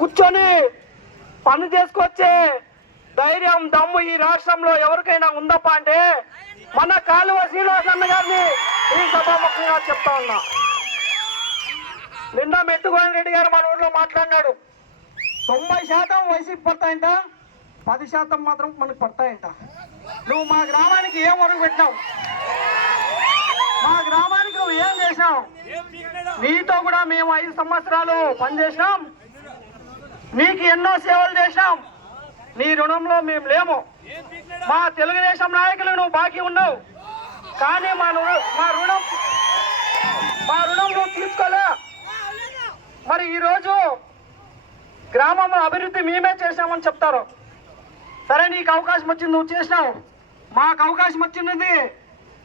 కూర్చొని పని చేసుకొచ్చే ధైర్యం దమ్ము ఈ రాష్ట్రంలో ఎవరికైనా ఉందప్ప అంటే మన కాలువ శ్రీనివాస్ అన్న గారిని ఈ సభాముఖంగా చెప్తా ఉన్నా. నిన్న మెట్టుగోని రెడ్డి గారు మన ఊర్లో మాట్లాడినాడు. తొంభై శాతం వైసీపీ పడతాయంట పది శాతం మాత్రం మనకు పడతాయంట. నువ్వు మా గ్రామానికి ఏం వరకు పెట్టినావు? మా గ్రామానికి నువ్వు ఏం చేసావు నీతో కూడా మేము ఐదు సంవత్సరాలు పనిచేసినాం. నీకు ఎన్నో సేవలు చేశాం. నీ రుణంలో మేము లేము. మా తెలుగుదేశం నాయకులు నువ్వు బాకీ ఉన్నావు కానీ మా మా రుణం మా రుణం నువ్వు తీర్చుకోలే మరి ఈరోజు గ్రామంలో అభివృద్ధి మేమే చేశామని చెప్తారు. సరే నీకు అవకాశం వచ్చింది నువ్వు చేసినావు. మాకు అవకాశం వచ్చింది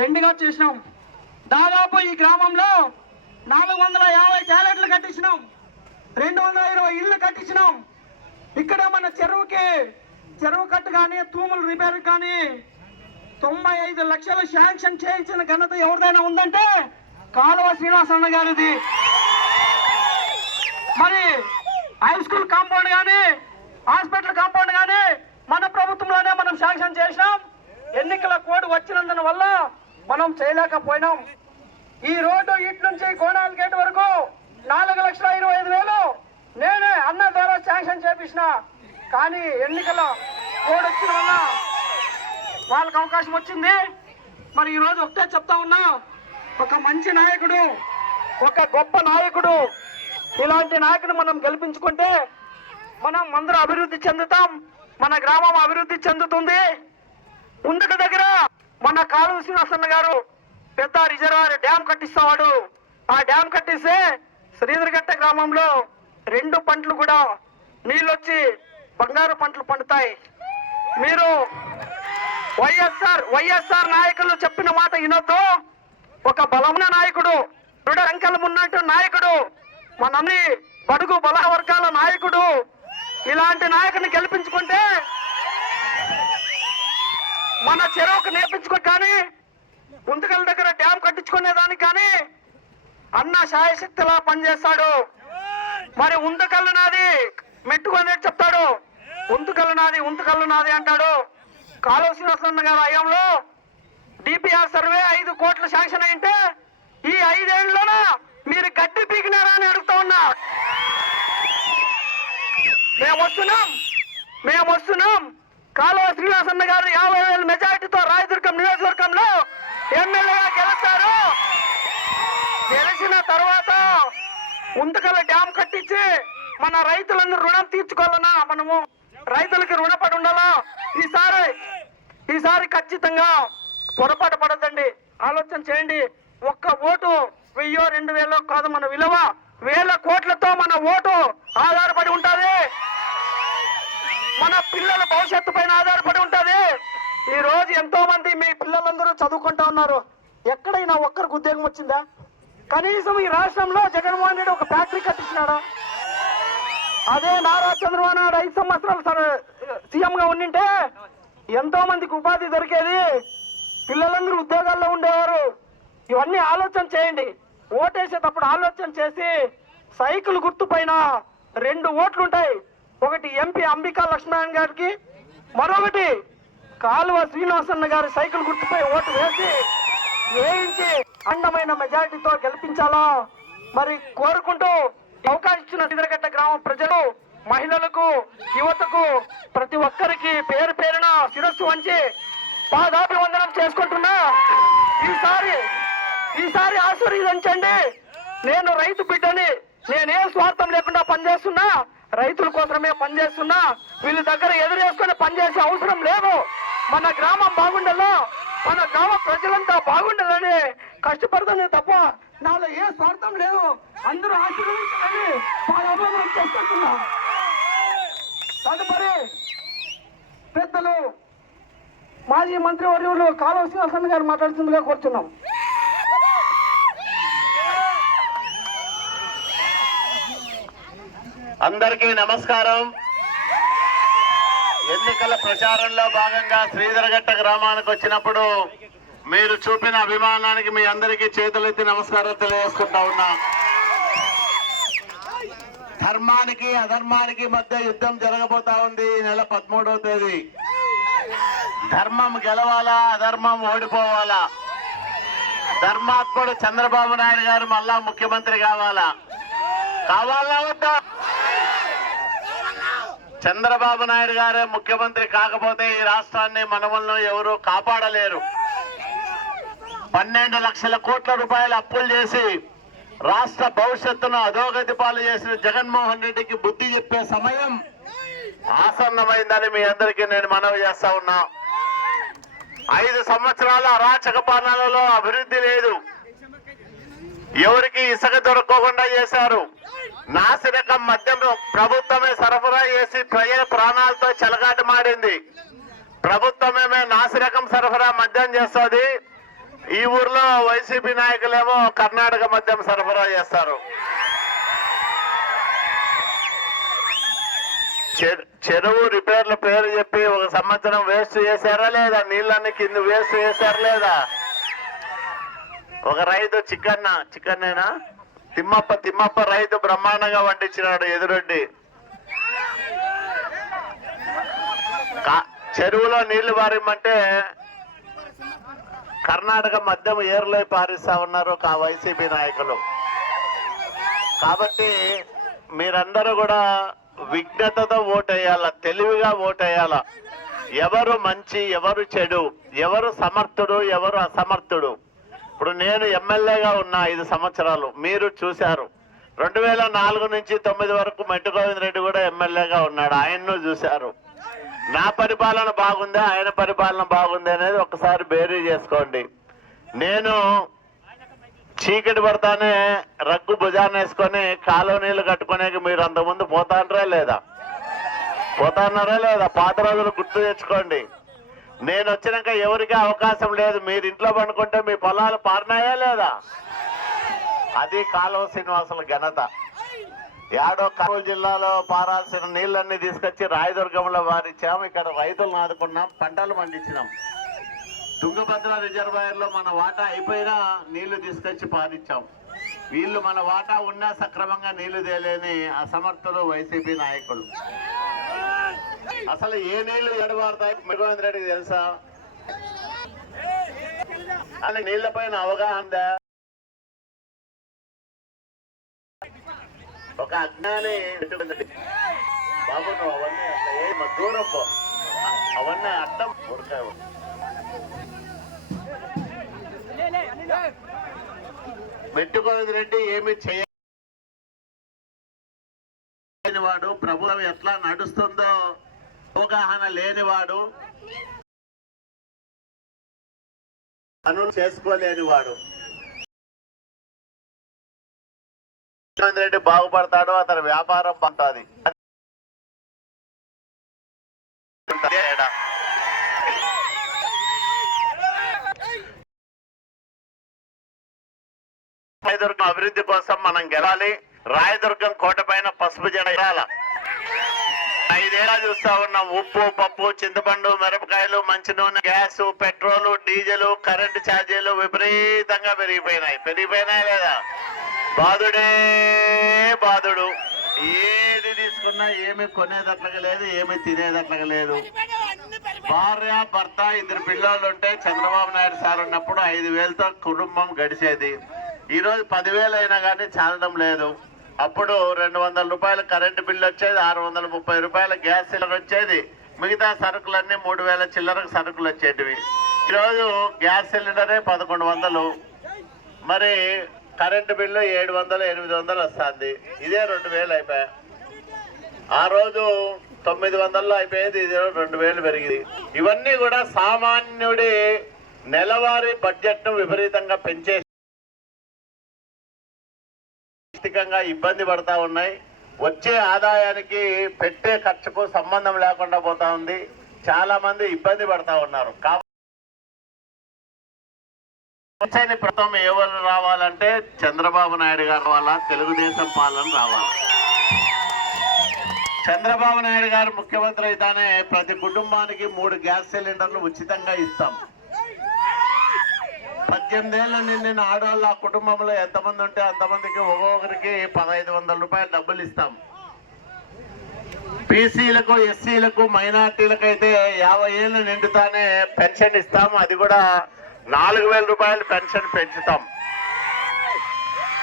రెండుగా చేసినాం. దాదాపు ఈ గ్రామంలో నాలుగు వందల యాభై టాయిలెట్లు కట్టించినాం. రెండు వందల ఇరవై ఇల్లు కట్టించినాం. ఇక్కడ మన చెరువుకి చెరువు కట్టు కానీ తూములు రిపేర్ కానీ తొంభై ఐదు లక్షలు శాంక్షన్ చేయించిన ఘనత ఎవరిదైనా ఉందంటే కాలువ శ్రీనివాస అన్న గారిది. మరి హై స్కూల్ కాంపౌండ్ కానీ హాస్పిటల్ కాంపౌండ్ కానీ మన ప్రభుత్వంలోనే మనం శాంక్షన్ చేసినాం. ఎన్నికల కోడ్ వచ్చినందున వల్ల మనం చేయలేకపోయినాం. ఈ రోడ్డు ఇటు నుంచి కోణాల గేట్ వరకు నాలుగు లక్షల ఇరవై ఐదు వేలు. నేనే అన్న ద్వారా శాంక్షన్ చేపించిన. కానీ ఎన్నికల కోడ్ వచ్చిన వల్ల వాళ్ళకి అవకాశం వచ్చింది. మరి ఈరోజు ఒకటే చెప్తా ఉన్నా ఒక మంచి నాయకుడు ఒక గొప్ప నాయకుడు ఇలాంటి నాయకుడు మనం గెలిపించుకుంటే మనం అందరూ అభివృద్ధి చెందుతాం మన గ్రామం అభివృద్ధి చెందుతుంది. ముందుకు దగ్గర మన కాలువ శ్రీనివాసన్న గారు పెద్ద రిజర్వాయర్ డ్యామ్ కట్టిస్తావాడు. ఆ డ్యామ్ కట్టిస్తే శ్రీధరగట్ట గ్రామంలో రెండు పంటలు కూడా నీళ్ళొచ్చి బంగారు పంటలు పండుతాయి. మీరు వైఎస్ఆర్ వైఎస్ఆర్ నాయకులు చెప్పిన మాట వినొద్దు. ఒక బలమైన నాయకుడు దృఢ అంకెలం ఉన్నట్టు నాయకుడు మనల్ని బడుగు బల వర్గాల నాయకుడు ఇలాంటి నాయకుని గెలిపించుకుంటే మన చెరువుకు నేర్పించుకో కానీ ముందుగల దగ్గర డ్యామ్ కట్టించుకునేదానికి కానీ అన్న శాయశక్తిలా పనిచేస్తాడు. మరి ఉంతకల్లు నాది మెట్టుకొని చెప్తాడు. ఉంతుకల్లు నాది ఉంతుకల్లు నాది అంటాడు. కాలువ శ్రీనివాసన్న గారి హయాంలో డిపిఆర్ సర్వే ఐదు కోట్లు శాంక్షన్ అయింటే ఈ ఐదేళ్ళలోన మీరు గడ్డి పీకినారా అని అడుగుతా ఉన్నా. మేము వస్తున్నాం మేము వస్తున్నాం. కాలువ శ్రీనివాసన్న గారు యాభై వేల మెజారిటీతో రాయదుర్గం నియోజకవర్గంలో ఎమ్మెల్యేగా గెలుస్తారు. గెలిచిన తర్వాత ఉంతకల డ్యామ్ కట్టించి మన రైతులందరూ రుణం తీర్చుకోవాలన్నా మనము రైతులకి రుణపడి ఉండాలా? ఈసారి ఈసారి ఖచ్చితంగా పొరపాటు పడద్దండి. ఆలోచన చేయండి. ఒక్క ఓటు వెయ్యో రెండు వేలో కాదు మన విలువ. వేల కోట్లతో మన ఓటు ఆధారపడి ఉంటుంది. మన పిల్లల భవిష్యత్తు పైన ఆధారపడి ఉంటుంది. ఈ రోజు ఎంతో మంది మీ పిల్లలందరూ చదువుకుంటా ఉన్నారు. ఎక్కడైనా ఒక్కరికి ఉద్యోగం వచ్చిందా? కనీసం ఈ రాష్ట్రంలో జగన్మోహన్ రెడ్డి ఒక ఫ్యాక్టరీ కట్టించినాడా? అదే నారా చంద్రబాబు నాయుడు ఐదు సంవత్సరాలు సర- సీఎం గా ఉండింటే ఎంతో మందికి ఉపాధి దొరికేది పిల్లలందరూ ఉద్యోగాల్లో ఉండేవారు. ఇవన్నీ ఆలోచన చేయండి. ఓటేసేటప్పుడు ఆలోచన చేసి సైకిల్ గుర్తు పైన రెండు ఓట్లు ఉంటాయి ఒకటి ఎంపీ అంబికా లక్ష్మణ్ గారికి మరొకటి కాలువ శ్రీనివాసన్న గారి సైకిల్ గుర్తుపై ఓటు వేసి వేయించి అందమైన మెజారిటీతో గెలిపించాలా? మరి కోరుకుంటూ అవకాశం ఇచ్చిన సిద్రగట్ట గ్రామ ప్రజలు మహిళలకు యువతకు ప్రతి ఒక్కరికి పేరు పేరున శిరస్సు వంచి పాదాభివందనం చేసుకుంటున్నా. ఈసారి ఈసారి ఆశీర్వదించండి నేను రైతు బిడ్డని నేనే స్వార్థం లేకుండా పనిచేస్తున్నా రైతుల కోసమే పనిచేస్తున్నా. వీళ్ళ దగ్గర ఎదురేసుకొని పనిచేసే అవసరం లేదు. మన గ్రామం బాగుండాలో? మన గ్రామ ప్రజలంతా బాగుండాలని కష్టపడతానే తప్ప నాలో ఏ స్వార్థం లేదు. అందరూ ఆశీర్వదించాలని పాదాభివందనం చేసుకుంటున్నా తదుపరి పెద్దలు మాజీ మంత్రి వర్యులు కాలువ శ్రీనివాసన్ గారు మాట్లాడుతుందిగా కోరుతున్నాం అందరికీ నమస్కారం. ఎన్నికల ప్రచారంలో భాగంగా శ్రీధరగట్ట గ్రామానికి వచ్చినప్పుడు మీరు చూపిన అభిమానానికి మీ అందరికీ చేతులెత్తి నమస్కారం తెలియజేసుకుంటా ఉన్నా. ధర్మానికి అధర్మానికి మధ్య యుద్ధం జరగబోతా ఉంది ఈ నెల పదమూడవ తేదీ. ధర్మం గెలవాలా అధర్మం ఓడిపోవాలా? ధర్మాత్ముడు చంద్రబాబు నాయుడు గారు మళ్ళా ముఖ్యమంత్రి కావాలా? కావాలా వద్దా? చంద్రబాబు నాయుడు గారే ముఖ్యమంత్రి కాకపోతే ఈ రాష్ట్రాన్ని మనవలను ఎవరు కాపాడలేరు. పన్నెండు లక్షల కోట్ల రూపాయలు అప్పులు చేసి రాష్ట్ర భవిష్యత్తును అధోగతి పాలు చేసిన జగన్మోహన్ రెడ్డికి బుద్ధి చెప్పే సమయం ఆసన్నమైందని మీ అందరికీ నేను మనవి చేస్తా ఉన్నా. ఐదు సంవత్సరాల అరాచక పాలనలో అభివృద్ధి లేదు. ఎవరికి ఇసుక దొరకకుండా చేశారు. నాసిరకం మద్యం ప్రభుత్వమే సరఫరా చేసి ప్రజల ప్రాణాలతో చెలగాటమాడింది. ప్రభుత్వమే నాసిరకం సరఫరా మద్యం చేస్తుంది. ఈ ఊర్లో వైసీపీ నాయకులేమో కర్ణాటక మద్యం సరఫరా చేస్తారు. చె- చెరువు రిపేర్ల పేరు చెప్పి ఒక సంవత్సరం వేస్ట్ చేశారా లేదా? నీళ్ళన్ని కింద వేస్ట్ చేశారా లేదా? ఒక రైతు చికెన్ చికెన్నేనా తిమ్మప్ప తిమ్మప్ప రైతు బ్రహ్మాండంగా వండించినాడు ఎదురొడ్డి. కా- చెరువులో నీళ్ళు పారిమంటే కర్ణాటక మద్యం ఏరులో పారిస్తా ఉన్నారు కా వైసీపీ నాయకులు. కాబట్టి మీరందరూ కూడా విజ్ఞతతో ఓటేయాల తెలివిగా ఓటేయాల. ఎవరు మంచి ఎవరు చెడు ఎవరు సమర్థుడు ఎవరు అసమర్థుడు. ఇప్పుడు నేను ఎమ్మెల్యేగా ఉన్నా ఐదు సంవత్సరాలు మీరు చూశారు. రెండు వేల నాలుగు నుంచి తొమ్మిది వరకు మెట్టు గోవింద్ రెడ్డి కూడా ఎమ్మెల్యేగా ఉన్నాడు ఆయన్ను చూశారు. నా పరిపాలన బాగుందా ఆయన పరిపాలన బాగుంది అనేది ఒకసారి బేరీ చేసుకోండి. నేను చీకటి పడతానే రగ్గు భుజాన్ని వేసుకొని కాలువ కట్టుకునేకి మీరు అంతకుముందు పోతానరా లేదా? పోతాన్నారా లేదా? పాత రోజులు గుర్తు తెచ్చుకోండి. నేను వచ్చినాక ఎవరికి అవకాశం లేదు. మీరు ఇంట్లో పండుకుంటే మీ పొలాలు పారినాయా లేదా? అది కాలువ శ్రీనివాసుల ఘనత. యాడో కర్నూలు జిల్లాలో పారాల్సిన నీళ్ళన్నీ తీసుకొచ్చి రాయదుర్గంలో వారిచ్చాం ఇక్కడ రైతులను ఆదుకున్నాం పంటలు పండించినాం. తుంగభద్ర రిజర్వాయర్లో మన వాటా అయిపోయినా నీళ్ళు తీసుకొచ్చి పారిచ్చాం వీళ్ళు మన వాటా ఉన్నా సక్రమంగా నీళ్ళు తేలేని అసమర్థులు వైసీపీ నాయకులు. అసలు ఏ నీళ్ళు ఎడబారుతాయి మృగోవింద్ రెడ్డికి తెలుసా? అలా నీళ్ళ పైన అవగాహన ఒక అజ్ఞాని పెట్టుకుంది. బాబు నువ్వు అవన్నీ అట్లా ఏ దూరం పో. అవన్నీ అర్థం ఉరకావు మెట్టుకోవింద్ రెడ్డి ఏమి చేయ వాడు. ప్రభుత్వం ఎట్లా నడుస్తుందో అవగాహన లేనివాడు పనులు చేసుకోలేని ముఖ్యమంత్రి రెడ్డి బాగుపడతాడు అతని వ్యాపారం పంటాది రాయదుర్గం అభివృద్ధి కోసం మనం గెలాలి. రాయదుర్గం కోట పైన పసుపు జెండా ఎగరాల ఐదేళ్ళ చూస్తా ఉన్నాం. ఉప్పు పప్పు చింతపండు మిరపకాయలు మంచి నూనె గ్యాస్ పెట్రోల్ డీజిల్ కరెంటు ఛార్జీలు విపరీతంగా పెరిగిపోయినాయి. పెరిగిపోయినాయి లేదా? బాధుడే బాధుడు ఏది తీసుకున్నా ఏమి కొనేదట్లగా లేదు ఏమి తినేదట్లగా లేదు. భార్య భర్త ఇద్దరు పిల్లలు ఉంటే చంద్రబాబు నాయుడు సార్ ఉన్నప్పుడు ఐదు వేలతో కుటుంబం గడిచేది. ఈ రోజు పదివేలు అయినా కానీ చాలడం లేదు. అప్పుడు రెండు వందల రూపాయల కరెంటు బిల్లు వచ్చేది ఆరు వందల ముప్పై రూపాయల గ్యాస్ సిలిండర్ వచ్చేది. మిగతా సరుకులన్నీ మూడు వేల చిల్లరకు సరుకులు వచ్చేటివి. ఈరోజు గ్యాస్ సిలిండరే పదకొండు వందలు. మరి కరెంటు బిల్లు ఏడు వందలు ఎనిమిది వందలు వస్తుంది. ఇదే రెండు వేలు అయిపోయాయి ఆ రోజు తొమ్మిది వందల్లో అయిపోయేది ఇది రెండు వేలు పెరిగింది. ఇవన్నీ కూడా సామాన్యుడి నెలవారీ బడ్జెట్ను విపరీతంగా పెంచే ఆర్థికంగా ఇబ్బంది పడతా ఉన్నాయి. వచ్చే ఆదాయానికి పెట్టే ఖర్చుకు సంబంధం లేకుండా పోతా ఉంది. చాలా మంది ఇబ్బంది పడతా ఉన్నారు. వచ్చేది ప్రభుత్వం ఎవరు రావాలంటే చంద్రబాబు నాయుడు గారు వాళ్ళ తెలుగుదేశం పాలన రావాలి. చంద్రబాబు నాయుడు గారు ముఖ్యమంత్రి అయితేనే ప్రతి కుటుంబానికి మూడు గ్యాస్ సిలిండర్లు ఉచితంగా ఇస్తాం. పద్దెనిమిది ఏళ్ళ నిండిన ఆడవాళ్ళు ఆ కుటుంబంలో ఎంతమంది ఉంటే అంతమందికి ఒక్కొక్కరికి పదహైదు వందల రూపాయలు డబ్బులు ఇస్తాం. బీసీలకు ఎస్సీలకు మైనార్టీలకు అయితే యాభై ఏళ్ళు నిండుతానే పెన్షన్ ఇస్తాం. అది కూడా నాలుగు వేల రూపాయలు పెన్షన్ పెంచుతాం.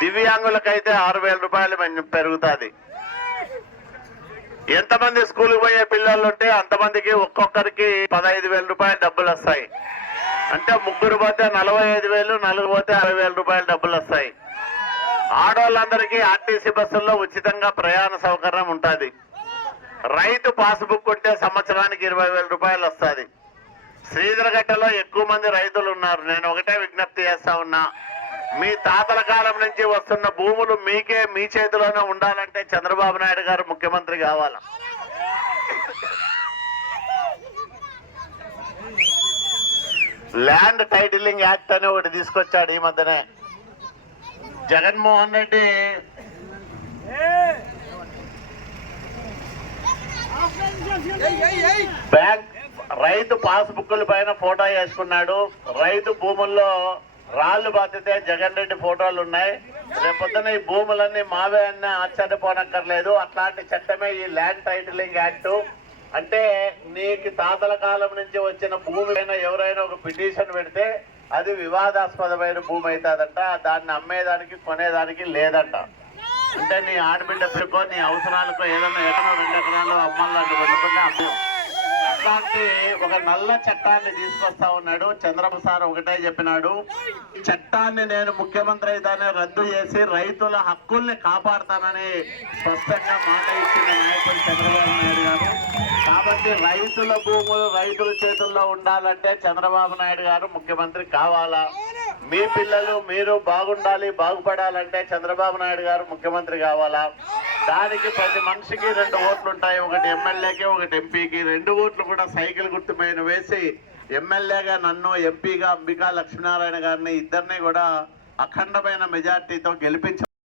దివ్యాంగులకైతే ఆరు వేల రూపాయలు పెరుగుతుంది. ఎంతమంది స్కూల్కి పోయే పిల్లలు ఉంటే అంతమందికి ఒక్కొక్కరికి పదహైదు వేల రూపాయలు డబ్బులు వస్తాయి. అంటే ముగ్గురు పోతే నలభై ఐదు వేలు నలుగురు పోతే అరవై వేల రూపాయలు డబ్బులు వస్తాయి. ఆడవాళ్ళందరికీ ఆర్టీసీ బస్సుల్లో ఉచితంగా ప్రయాణ సౌకర్యం ఉంటుంది. రైతు పాస్బుక్ ఉంటే సంవత్సరానికి ఇరవై వేల రూపాయలు వస్తుంది. శ్రీధరగట్టలో ఎక్కువ మంది రైతులు ఉన్నారు నేను ఒకటే విజ్ఞప్తి చేస్తా ఉన్నా మీ తాతల కాలం నుంచి వస్తున్న భూములు మీకే మీ చేతిలోనే ఉండాలంటే చంద్రబాబు నాయుడు గారు ముఖ్యమంత్రి కావాలా ల్యాండ్ టైటిలింగ్ యాక్ట్ అని ఒకటి తీసుకొచ్చాడు ఈ మధ్యనే జగన్మోహన్ రెడ్డి బ్యాంక్ రైతు పాస్బుక్ల పైన ఫోటో వేసుకున్నాడు. రైతు భూముల్లో రాళ్ళు బాతితే జగన్ రెడ్డి ఫోటోలు ఉన్నాయి. రేపొద్దున ఈ భూములన్నీ మావే అన్న ఆశ్చర్యపోనక్కర్లేదు. అట్లాంటి చట్టమే ఈ ల్యాండ్ టైటిలింగ్ యాక్ట్. అంటే నీకు తాతల కాలం నుంచి వచ్చిన భూమి పైన ఎవరైనా ఒక పిటిషన్ పెడితే అది వివాదాస్పదమైన భూమి అవుతుందంట. దాన్ని అమ్మేదానికి కొనేదానికి లేదంట. అంటే నీ ఆడబిడ్డ పెట్టుకో నీ అవసరాలకు ఏదైనా ఎకరం రెండు ఎకరాలు అమ్మాలంటే పెట్టుకుంటే అమ్మేవు. అట్లాంటి ఒక నల్ల చట్టాన్ని తీసుకొస్తా ఉన్నాడు. చంద్రబాబు సార్ ఒకటే చెప్పినాడు. చట్టాన్ని నేను ముఖ్యమంత్రి అయితేనే రద్దు చేసి రైతుల హక్కుల్ని కాపాడతానని స్పష్టంగా మాట ఇచ్చిన నాయకుడు చంద్రబాబు నాయుడు గారు. కాబట్టి రైతుల భూములు రైతుల చేతుల్లో ఉండాలంటే చంద్రబాబు నాయుడు గారు ముఖ్యమంత్రి కావాలా? మీ పిల్లలు మీరు బాగుండాలి బాగుపడాలంటే చంద్రబాబు నాయుడు గారు ముఖ్యమంత్రి కావాలా? దానికి ప్రతి మనిషికి రెండు ఓట్లు ఉంటాయి. ఒకటి ఎమ్మెల్యేకి ఒకటి ఎంపీకి. రెండు ఓట్లు కూడా సైకిల్ గుర్తు పైన వేసి ఎమ్మెల్యేగా నన్ను ఎంపీగా అంబికా లక్ష్మీనారాయణ గారిని ఇద్దరిని కూడా అఖండమైన మెజార్టీతో గెలిపించారు